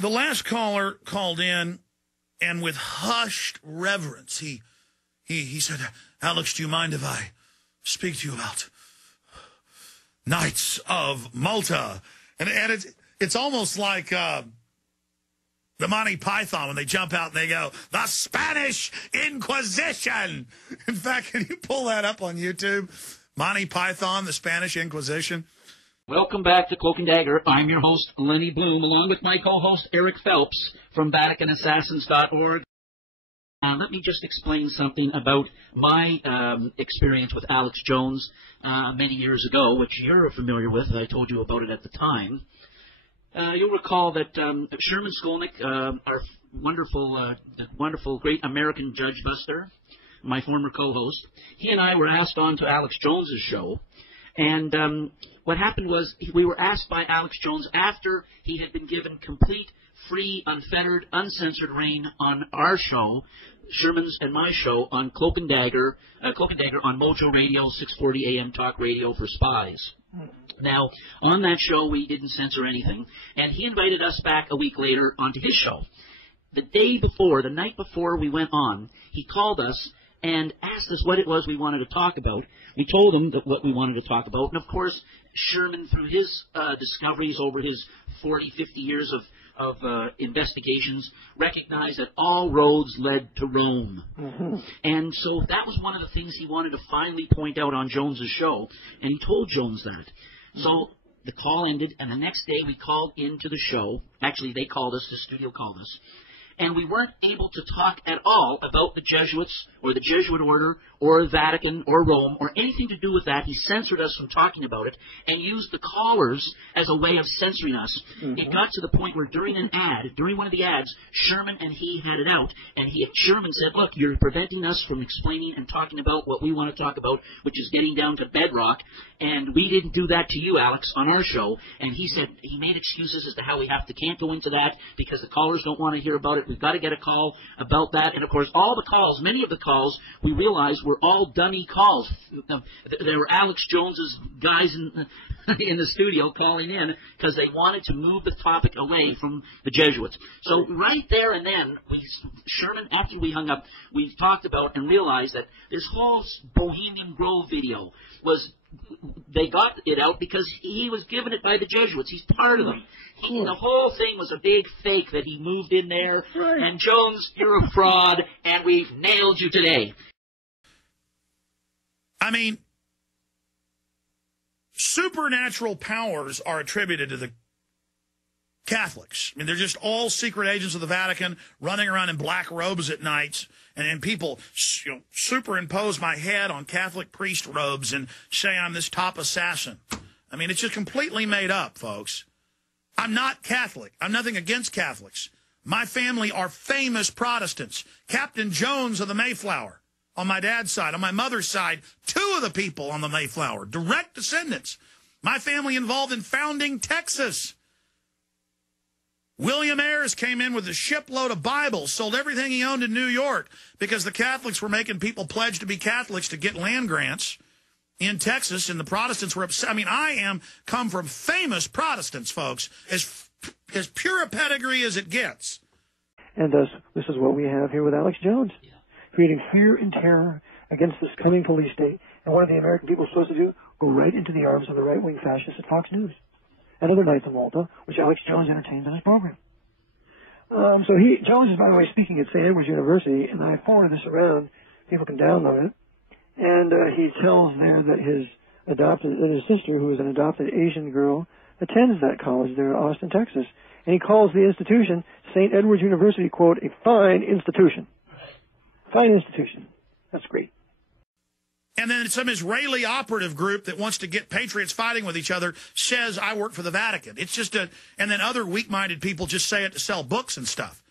The last caller called in, and with hushed reverence, he said, "Alex, do you mind if I speak to you about Knights of Malta?" And it's almost like the Monty Python when they jump out and they go, "The Spanish Inquisition." In fact, can you pull that up on YouTube? Monty Python, the Spanish Inquisition. Welcome back to Cloak and Dagger. I'm your host, Lenny Bloom, along with my co-host, Eric Phelps, from VaticanAssassins.org. Let me just explain something about my experience with Alex Jones many years ago, which you're familiar with. I told you about it at the time. You'll recall that Sherman Skolnick, our wonderful, great American judge buster, my former co-host, he and I were asked on to Alex Jones's show. And what happened was we were asked by Alex Jones after he had been given complete, free, unfettered, uncensored reign on our show, Sherman's and my show, on Cloak and Dagger on Mojo Radio, 640 AM talk radio for spies. Now, on that show, we didn't censor anything, and he invited us back a week later onto his show. The night before we went on, he called us and asked us what it was we wanted to talk about. We told him what we wanted to talk about, and of course, Sherman, through his discoveries over his 40, 50 years of investigations, recognized that all roads led to Rome. Mm-hmm. And so that was one of the things he wanted to finally point out on Jones's show, and he told Jones that. Mm-hmm. So the call ended, and the next day we called into the show. Actually, they called us, the studio called us. And we weren't able to talk at all about the Jesuits or the Jesuit order or Vatican or Rome or anything to do with that. He censored us from talking about it and used the callers as a way of censoring us. Mm-hmm. It got to the point where during one of the ads, Sherman and he had it out. And Sherman said, "Look, you're preventing us from explaining and talking about what we want to talk about, which is getting down to bedrock. And we didn't do that to you, Alex, on our show." And he said he made excuses as to how we can't go into that because the callers don't want to hear about it. We've got to get a call about that. And, of course, many of the calls, we realized were all dummy calls. There were Alex Jones's guys in the studio calling in because they wanted to move the topic away from the Jesuits. So right there and then, Sherman, after we hung up, we talked about and realized that this whole Bohemian Grove video they got it out because he was given it by the Jesuits. He's part of them. The whole thing was a big fake that he moved in there. Right. And Jones, you're a fraud, and we've nailed you today. I mean, supernatural powers are attributed to the Catholics. I mean, they're just all secret agents of the Vatican running around in black robes at night, and people superimpose my head on Catholic priest robes and say I'm this top assassin. I mean, it's just completely made up, folks. I'm not Catholic. I'm nothing against Catholics. My family are famous Protestants. Captain Jones of the Mayflower on my dad's side. On my mother's side, 2 of the people on the Mayflower, direct descendants. My family involved in founding Texas. William Ayres came in with a shipload of Bibles, sold everything he owned in New York because the Catholics were making people pledge to be Catholics to get land grants in Texas, and the Protestants were upset. I mean, come from famous Protestants, folks, as pure a pedigree as it gets. And thus, this is what we have here with Alex Jones, creating fear and terror against this coming police state. And what are the American people supposed to do? Go right into the arms of the right-wing fascists at Fox News and other Knights of Malta, which Alex Jones entertains on his program. Jones is, by the way, speaking at St. Edward's University, and I forwarded this around. People can download it. And he tells there that his sister, who is an adopted Asian girl, attends that college there in Austin, Texas. And he calls the institution, St. Edward's University, quote, a fine institution. Fine institution. That's great. And then some Israeli operative group that wants to get patriots fighting with each other says, I work for the Vatican. It's just and then other weak-minded people just say it to sell books and stuff.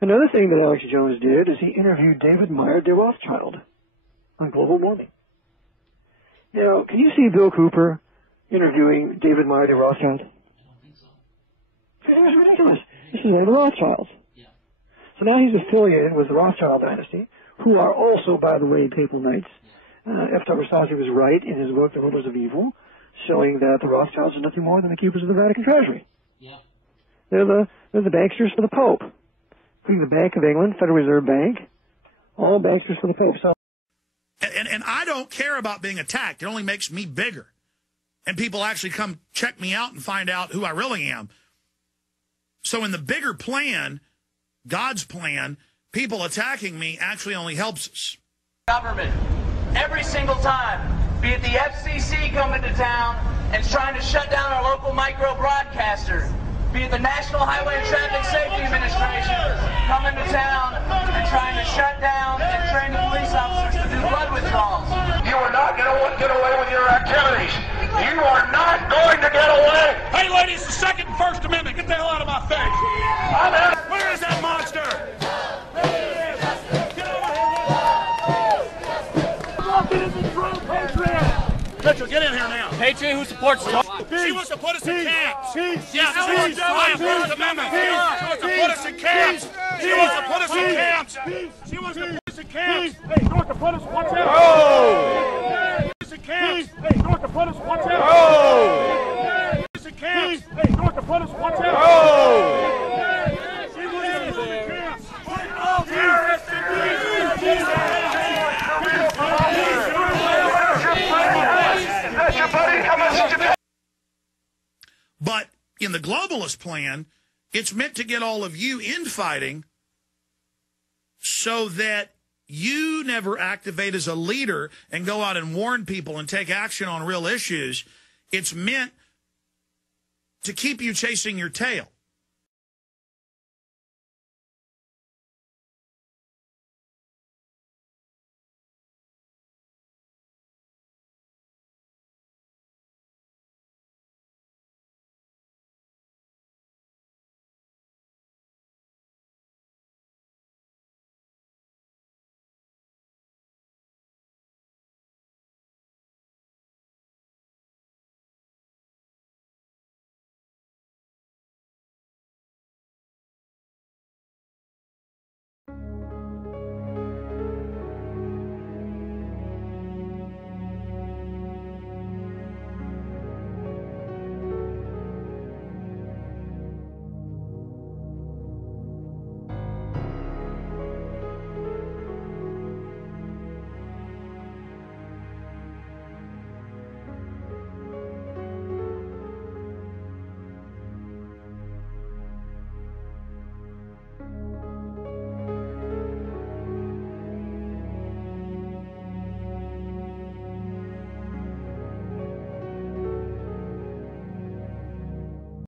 Another thing that Alex Jones did is he interviewed David Meyer de Rothschild on global warming. Now, can you see Bill Cooper interviewing David Meyer de Rothschild? I don't think so. It was ridiculous. This is one of the Rothschilds. Yeah. So now he's affiliated with the Rothschild dynasty, who are also, by the way, papal knights. F. Versace was right in his book, The Rulers of Evil, showing that the Rothschilds are nothing more than the keepers of the Vatican treasury. Yeah. They're the banksters for the Pope, including the Bank of England, Federal Reserve Bank, all banksters for the Pope. So, and I don't care about being attacked. It only makes me bigger. And people actually come check me out and find out who I really am. So in the bigger plan, God's plan, people attacking me actually only helps us. Government, every single time, be it the FCC coming to town and trying to shut down our local micro broadcaster, be it the National Highway and Traffic Safety Administration coming to town and trying to shut down and train the police officers to do blood withdrawals. You are not going to get away with your activities. You are not going to get away. Hey, ladies, the Second and First Amendment. Get the hell out of my face. Where is that monster? Mitchell, get in here now. Patriot who supports She wants to put us in camps. Yeah, she wants to First Amendment. She wants to put us in camps. She wants to put us in camps. She wants to put us in camps. Hey, you want to put us? Watch out. Oh! Put us in camps. Hey, you want to put us? Watch out. Oh! Put us in camps. Hey, you want to put us? Watch out. Oh! She wants to put us in camps. Oh, terrorists and But in the globalist plan, it's meant to get all of you infighting so that you never activate as a leader and go out and warn people and take action on real issues. It's meant to keep you chasing your tail.